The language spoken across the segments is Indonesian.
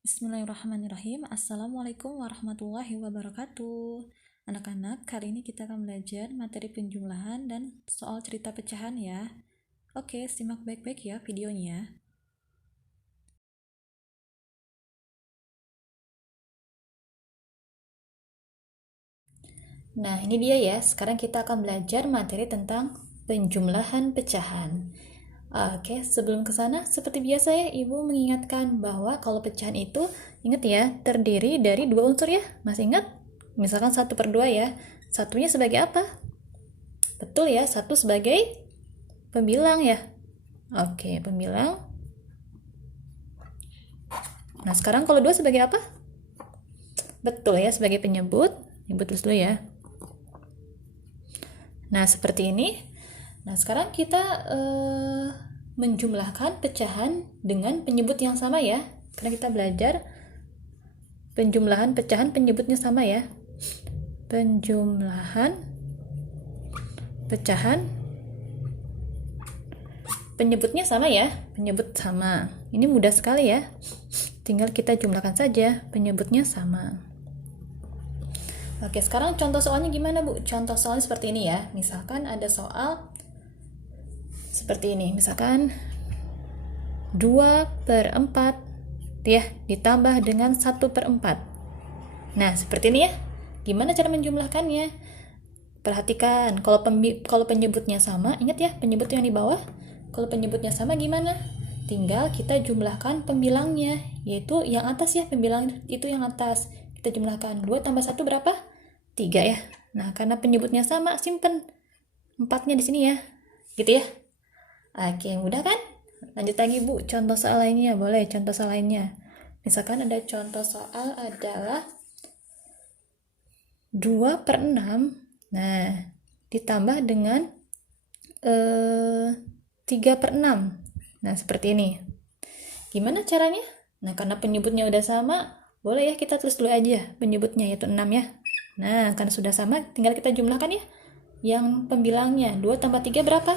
Bismillahirrahmanirrahim. Assalamualaikum warahmatullahi wabarakatuh. Anak-anak, kali ini kita akan belajar materi penjumlahan dan soal cerita pecahan ya. Oke, simak baik-baik ya videonya. Nah, ini dia ya. Sekarang kita akan belajar materi tentang penjumlahan pecahan. Oke, sebelum ke sana, seperti biasa ya, Ibu mengingatkan bahwa kalau pecahan itu, ingat ya, terdiri dari dua unsur ya. Masih ingat? Misalkan 1/2 ya. Satunya sebagai apa? Betul ya, satu sebagai pembilang ya. Oke, pembilang. Nah, sekarang kalau dua sebagai apa? Betul ya, sebagai penyebut. Ibu tulis dulu ya. Nah, seperti ini. Nah, sekarang kita menjumlahkan pecahan dengan penyebut yang sama ya. Karena kita belajar penjumlahan pecahan penyebutnya sama ya. Penjumlahan pecahan penyebutnya sama ya. Penyebut sama. Ini mudah sekali ya. Tinggal kita jumlahkan saja, penyebutnya sama. Oke, sekarang contoh soalnya gimana, Bu? Contoh soalnya seperti ini ya. Misalkan ada soal seperti ini. Misalkan 2/4 ya, ditambah dengan 1/4. Nah, seperti ini ya. Gimana cara menjumlahkannya? Perhatikan, kalau penyebutnya sama, ingat ya, penyebut yang di bawah. Kalau penyebutnya sama gimana? Tinggal kita jumlahkan pembilangnya, yaitu yang atas ya, pembilang itu yang atas. Kita jumlahkan 2 tambah 1 berapa? 3 ya. Nah, karena penyebutnya sama, simpen 4-nya di sini ya. Gitu ya. Oke, mudah kan? Lanjut lagi, Bu. Contoh soal lainnya, boleh contoh soal lainnya. Misalkan ada contoh soal adalah 2/6. Nah, ditambah dengan 3/6. Nah, seperti ini. Gimana caranya? Nah, karena penyebutnya udah sama, boleh ya kita tulis dulu aja penyebutnya, yaitu 6 ya. Nah, karena sudah sama, tinggal kita jumlahkan ya. Yang pembilangnya, 2 tambah 3 berapa?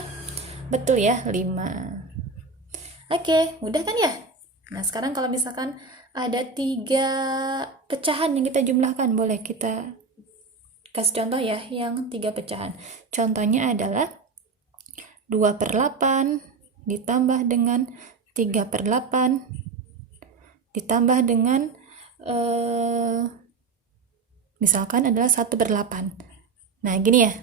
Betul ya, 5. Oke, mudah kan ya? Nah, sekarang kalau misalkan ada 3 pecahan yang kita jumlahkan, boleh kita kasih contoh ya, yang 3 pecahan. Contohnya adalah 2/8 ditambah dengan 3/8 ditambah dengan misalkan adalah 1/8. Nah, gini ya.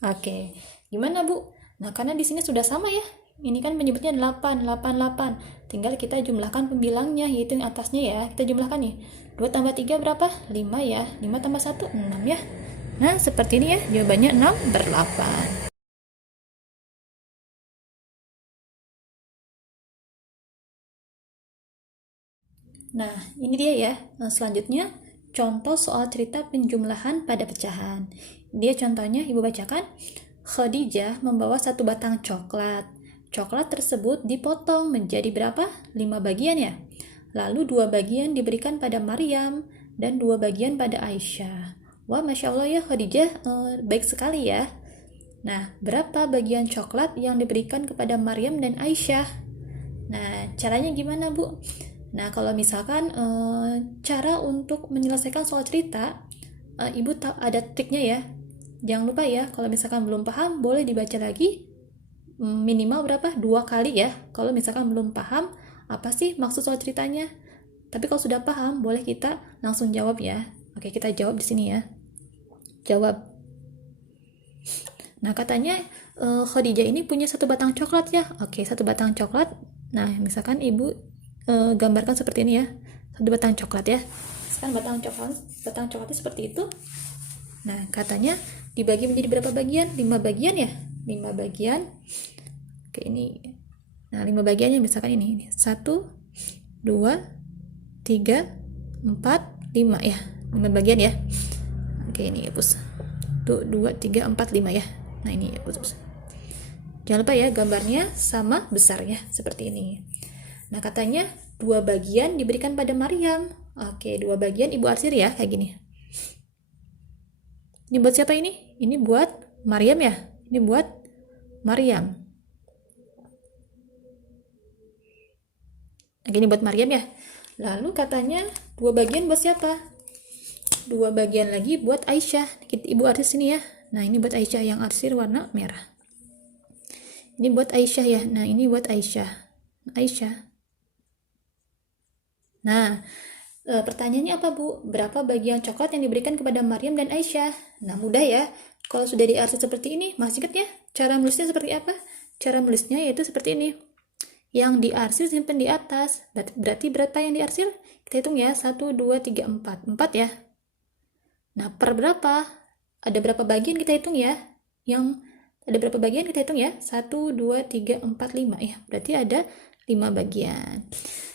Oke. Gimana, Bu? Nah, karena di sini sudah sama ya. Ini kan penyebutnya 8, 8, 8. Tinggal kita jumlahkan pembilangnya, yaitu yang atasnya ya. Kita jumlahkan nih. 2 tambah 3 berapa? 5 ya. 5 tambah 1, 6 ya. Nah, seperti ini ya. Jawabannya 6/8. Nah, ini dia ya. Nah, selanjutnya, contoh soal cerita penjumlahan pada pecahan. Dia contohnya, Ibu bacakan. Khadijah membawa 1 batang coklat. Coklat tersebut dipotong menjadi berapa? 5 bagian ya. Lalu 2 bagian diberikan pada Maryam dan 2 bagian pada Aisyah. Wah, Masya Allah ya Khadijah, baik sekali ya. Nah, berapa bagian coklat yang diberikan kepada Maryam dan Aisyah? Nah, caranya gimana, Bu? Nah, kalau misalkan cara untuk menyelesaikan soal cerita, Ibu ada triknya ya. Jangan lupa ya, kalau misalkan belum paham, boleh dibaca lagi minimal berapa? 2 kali ya. Kalau misalkan belum paham, apa sih maksud soal ceritanya? Tapi kalau sudah paham, boleh kita langsung jawab ya. Oke, kita jawab di sini ya. Jawab. Nah, katanya Khadijah ini punya 1 batang coklat ya. Oke, 1 batang coklat. Nah, misalkan Ibu gambarkan seperti ini ya. 1 batang coklat ya. Sekarang batang coklatnya seperti itu. Nah, katanya dibagi menjadi berapa bagian? 5 bagian ya? 5 bagian. Oke, ini. Nah, 5 bagiannya misalkan ini. 1, 2, 3, 4, 5 ya. 5 bagian ya. Oke, ini hapus. 1, 2, 3, 4, 5 ya. Nah, ini hapus. Jangan lupa ya, gambarnya sama besarnya. Seperti ini. Nah, katanya 2 bagian diberikan pada Maryam. Oke, 2 bagian Ibu arsir ya, kayak gini. Ini buat siapa ini? Ini buat Maryam ya? Ini buat Maryam. Oke, ini buat Maryam ya. Lalu katanya 2 bagian buat siapa? 2 bagian lagi buat Aisyah. Ibu arsir sini ya. Nah, ini buat Aisyah yang arsir warna merah. Ini buat Aisyah ya. Nah, ini buat Aisyah. Aisyah. Nah, pertanyaannya apa, Bu? Berapa bagian coklat yang diberikan kepada Maryam dan Aisyah? Nah, mudah ya. Kalau sudah diarsir seperti ini, masih ingat ya? Cara menulisnya seperti apa? Cara menulisnya yaitu seperti ini. Yang diarsir simpan di atas. Berarti berapa yang diarsir? Kita hitung ya. 1, 2, 3, 4. 4 ya. Nah, per berapa? Ada berapa bagian kita hitung ya? Yang ada berapa bagian kita hitung ya? 1, 2, 3, 4, 5 ya. Berarti ada 5 bagian.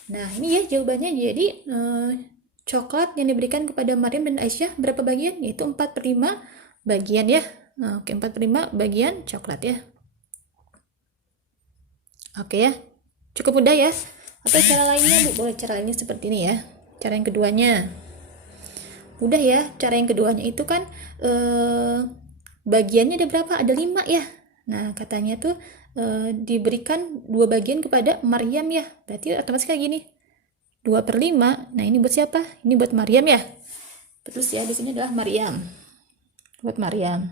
Nah, ini ya jawabannya. Jadi coklat yang diberikan kepada Maryam dan Aisyah berapa bagian? Yaitu 4/5 bagian ya. Nah, oke, 4/5 bagian coklat ya. Oke ya. Cukup mudah ya. Atau cara lainnya, Bu? Boleh cara lainnya seperti ini ya. Cara yang keduanya. Mudah ya. Cara yang keduanya itu kan bagiannya ada berapa? Ada 5 ya. Nah, katanya tuh diberikan 2 bagian kepada Maryam ya. Berarti otomatis kayak gini. 2/5. Nah, ini buat siapa? Ini buat Maryam ya. Terus ya, di sini adalah Maryam. Buat Maryam.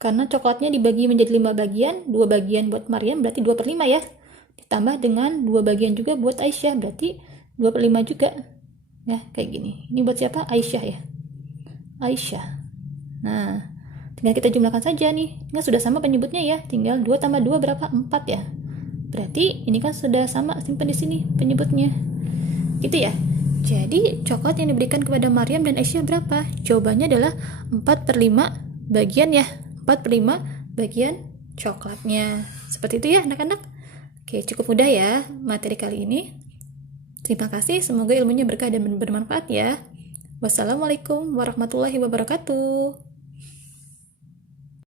Karena coklatnya dibagi menjadi 5 bagian, 2 bagian buat Maryam berarti 2/5 ya. Ditambah dengan 2 bagian juga buat Aisyah, berarti 2/5 juga. Ya, kayak gini. Ini buat siapa? Aisyah ya. Aisyah. Nah, tinggal kita jumlahkan saja nih. Ini sudah sama penyebutnya ya. Tinggal 2 tambah 2 berapa? 4 ya. Berarti ini kan sudah sama, simpan di sini penyebutnya. Gitu ya. Jadi, coklat yang diberikan kepada Maryam dan Aisyah berapa? Jawabannya adalah 4/5 bagian ya. 4/5 bagian coklatnya. Seperti itu ya, anak-anak. Oke, cukup mudah ya materi kali ini. Terima kasih, semoga ilmunya berkah dan bermanfaat ya. Wassalamualaikum warahmatullahi wabarakatuh.